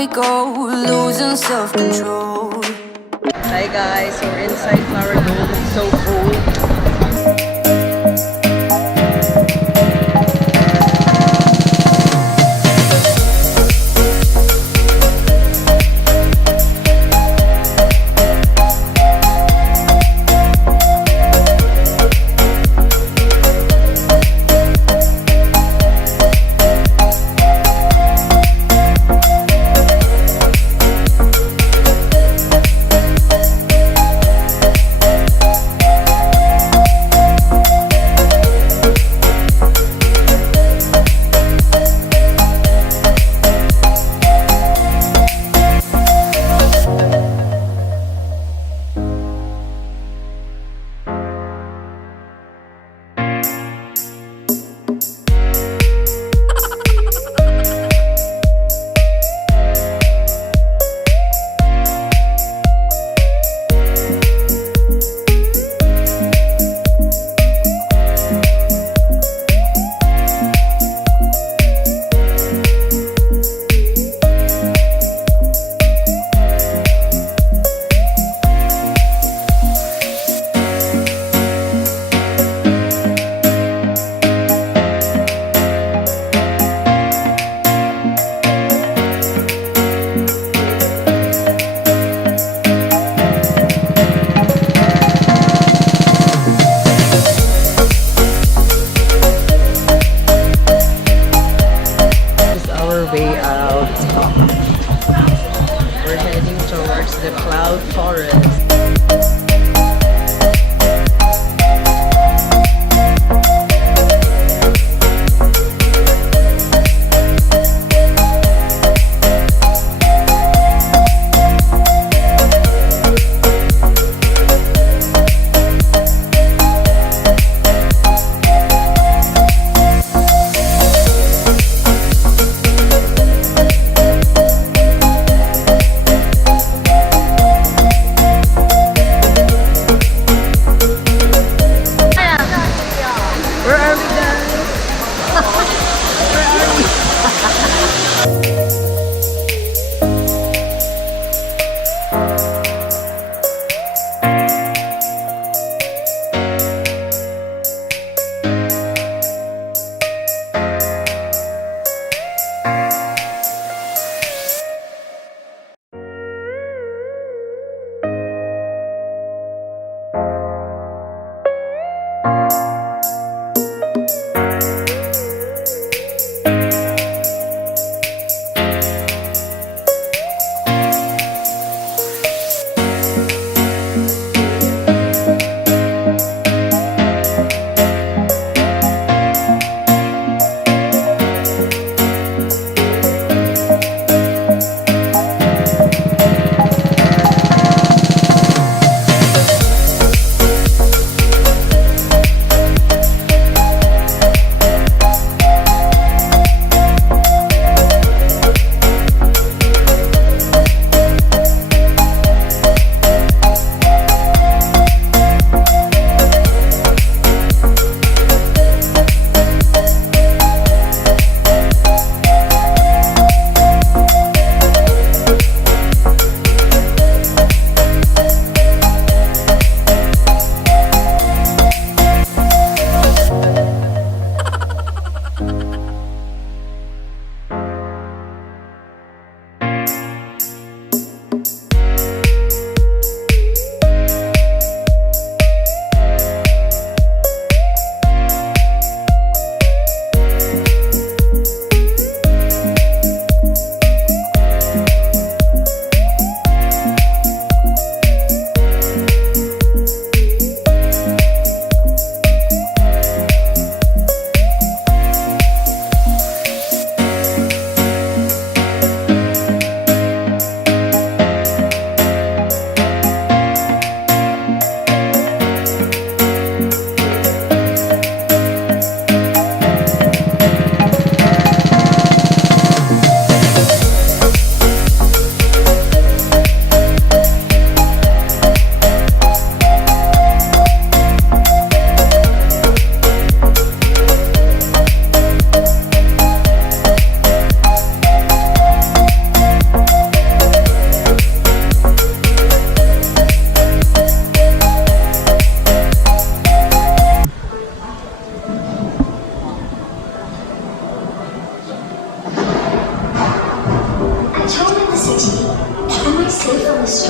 we go, losing self-control. Hi guys, so we're inside Flower Dome. It's so cool. Way out. We're heading towards the cloud forest.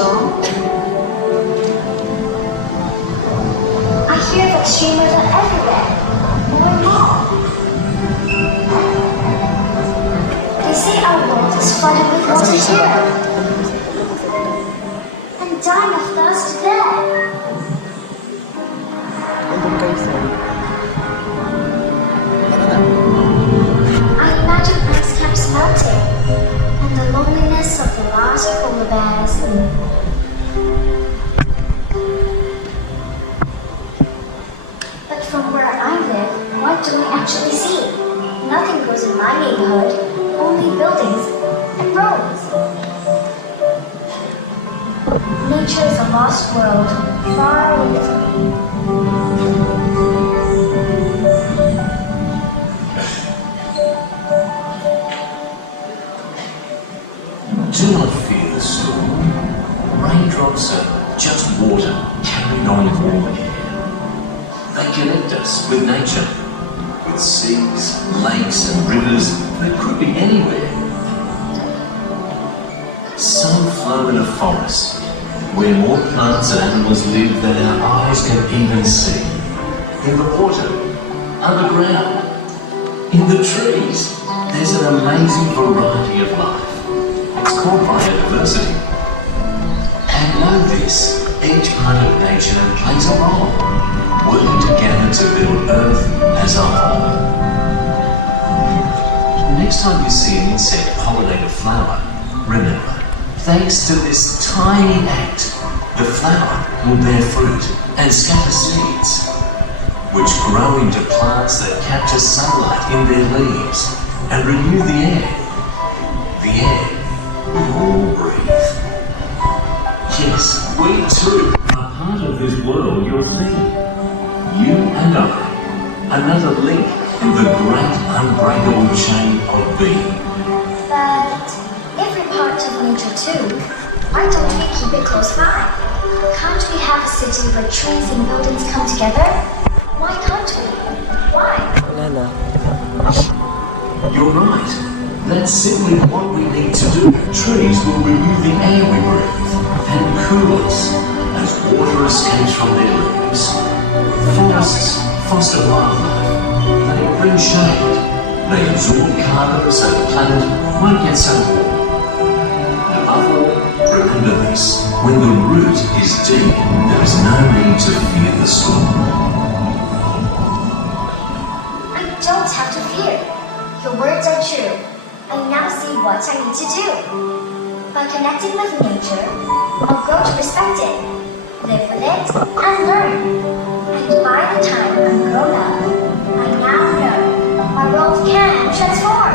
strong? I hear that streamers are everywhere. More and more. They say our world is flooded with water here. And dying of thirst there. I imagine ice caps melting and the loneliness of the last polar bears. But from where I live, what do we actually see? Nothing grows in my neighborhood, only buildings and roads. Nature is a lost world, far away from me. Do not fear the storm. Raindrops are just water carried on warm air. They connect us with nature, with seas, lakes and rivers that could be anywhere. Some flow in a forest, where more plants and animals live than our eyes can even see. In the water, underground, in the trees, there's an amazing variety of life. It's called biodiversity. And know this, each part of nature plays a role, working together to build Earth as a whole. Next time you see an insect pollinate a flower, remember, thanks to this tiny act, the flower will bear fruit and scatter seeds, which grow into plants that capture sunlight in their leaves and renew the air. The air we all breathe. Yes, we too are part of this world you're living. You and I, another link in the great unbreakable chain of being. But every part of nature too, why don't we keep it close by? Can't we have a city where trees and buildings come together? Why can't we? Why? You're right. That's simply what we need to do. Trees will renew the air we breathe and cool us as water escapes from their leaves. Forests foster wildlife. They bring shade. They absorb carbon so the planet won't get so warm. Above all, remember this. When the root is deep, there is no need to fear the storm. I don't have to fear. Your words are true. I now see what I need to do. By connecting with nature, I'll grow to respect it, live with it, and learn. And by the time I'm grown up, I now know our world can transform.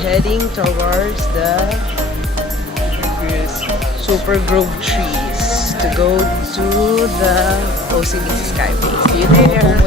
Heading towards the Super Grove trees to go to the OCBC Skyway. See you there!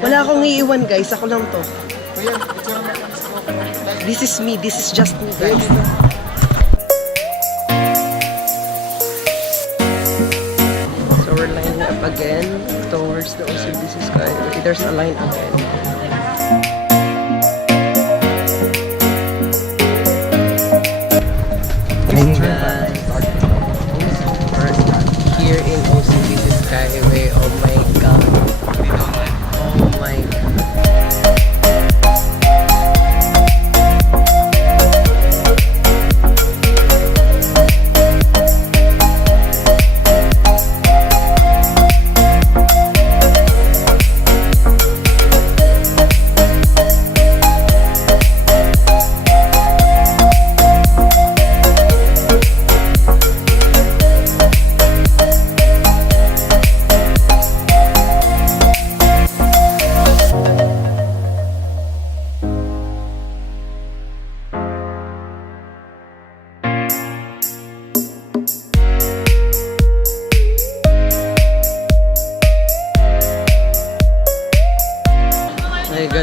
Wala akong iiwan guys, ako lang to. This is me, this is just me guys. So we're lining up again towards the OCBC Skyway. There's a line again. Hey guys, we're here in OCBC Skyway. Oh my god. Oh my god.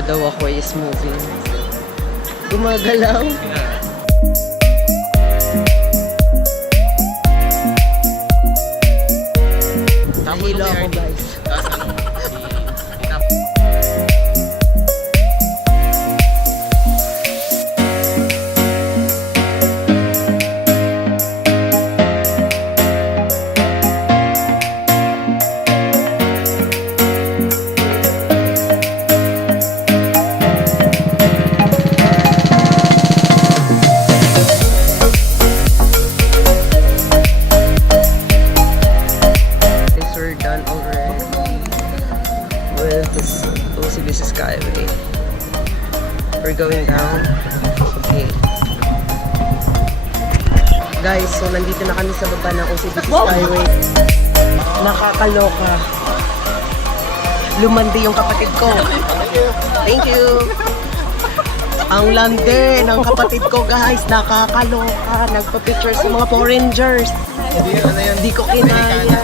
the walkway is moving. Gumagalaw. Nahilo ako, guys. We're going down. Okay. Guys, so nandito na kami sa baba ng OCBC Skyway. Nakakaloka. Lumandi yung kapatid ko. Thank you. Ang landi ng kapatid ko, guys. Nakakaloka. Nagpa-picture sa mga foreigners. Hindi ko kinaya.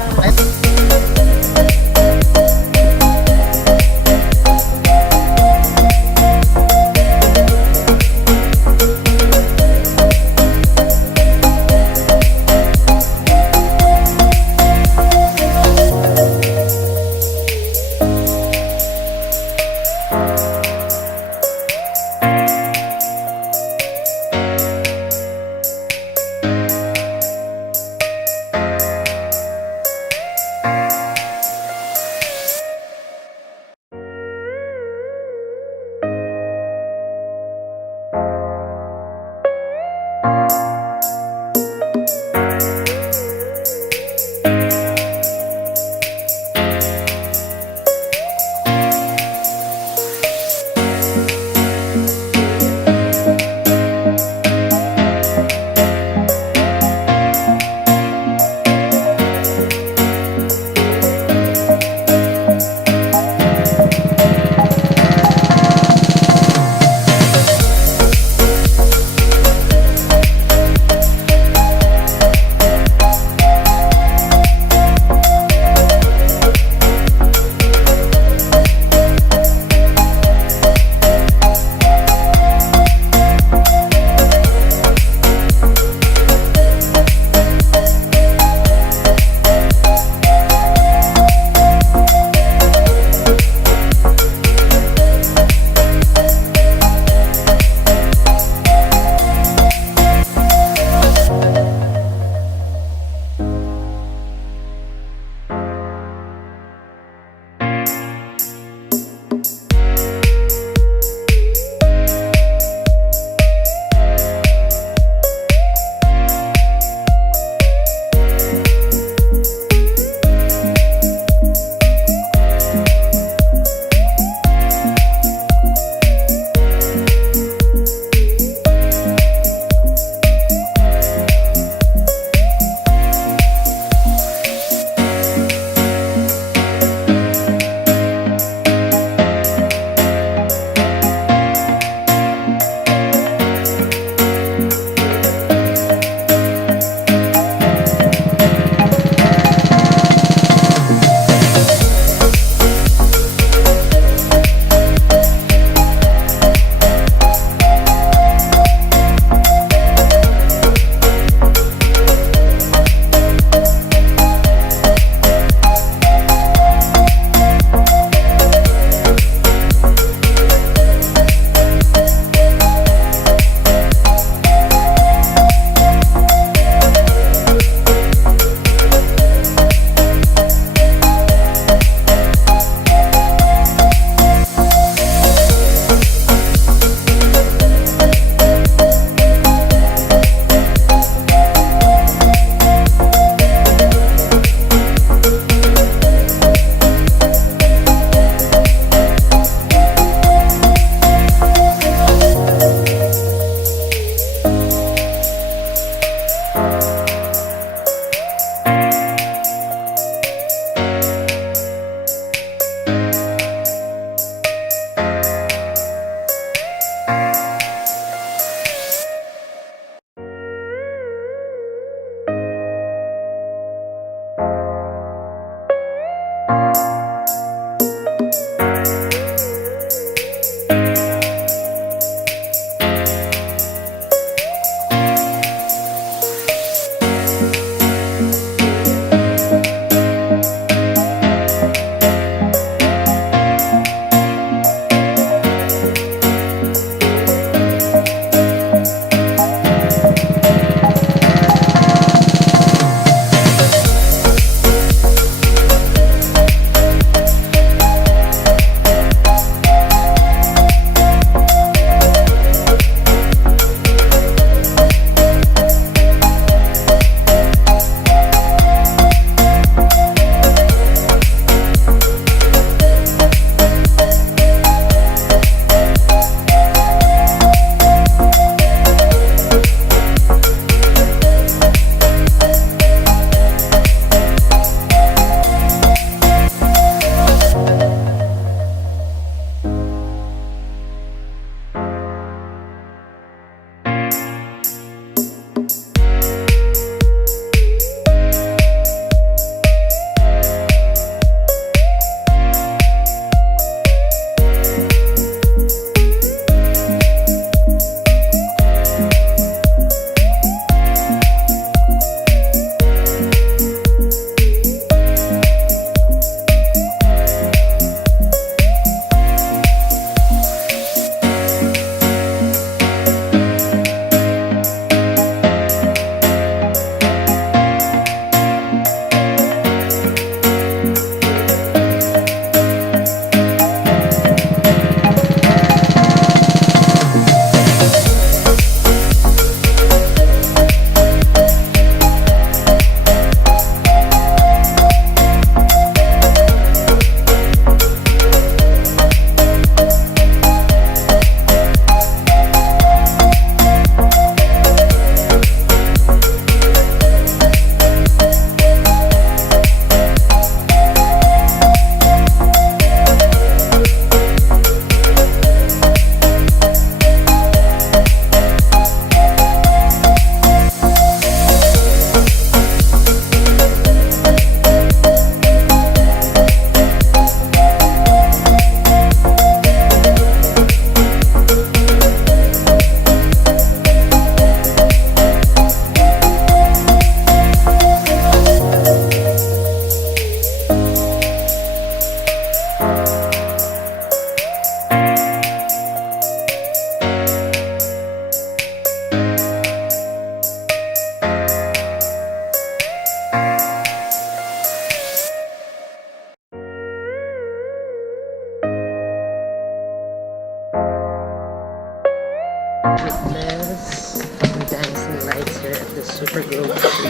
super growth tree.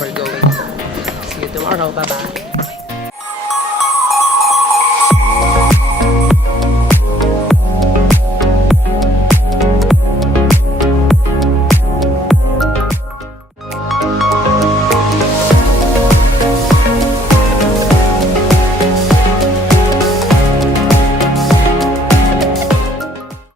We're going. See you tomorrow. Bye-bye.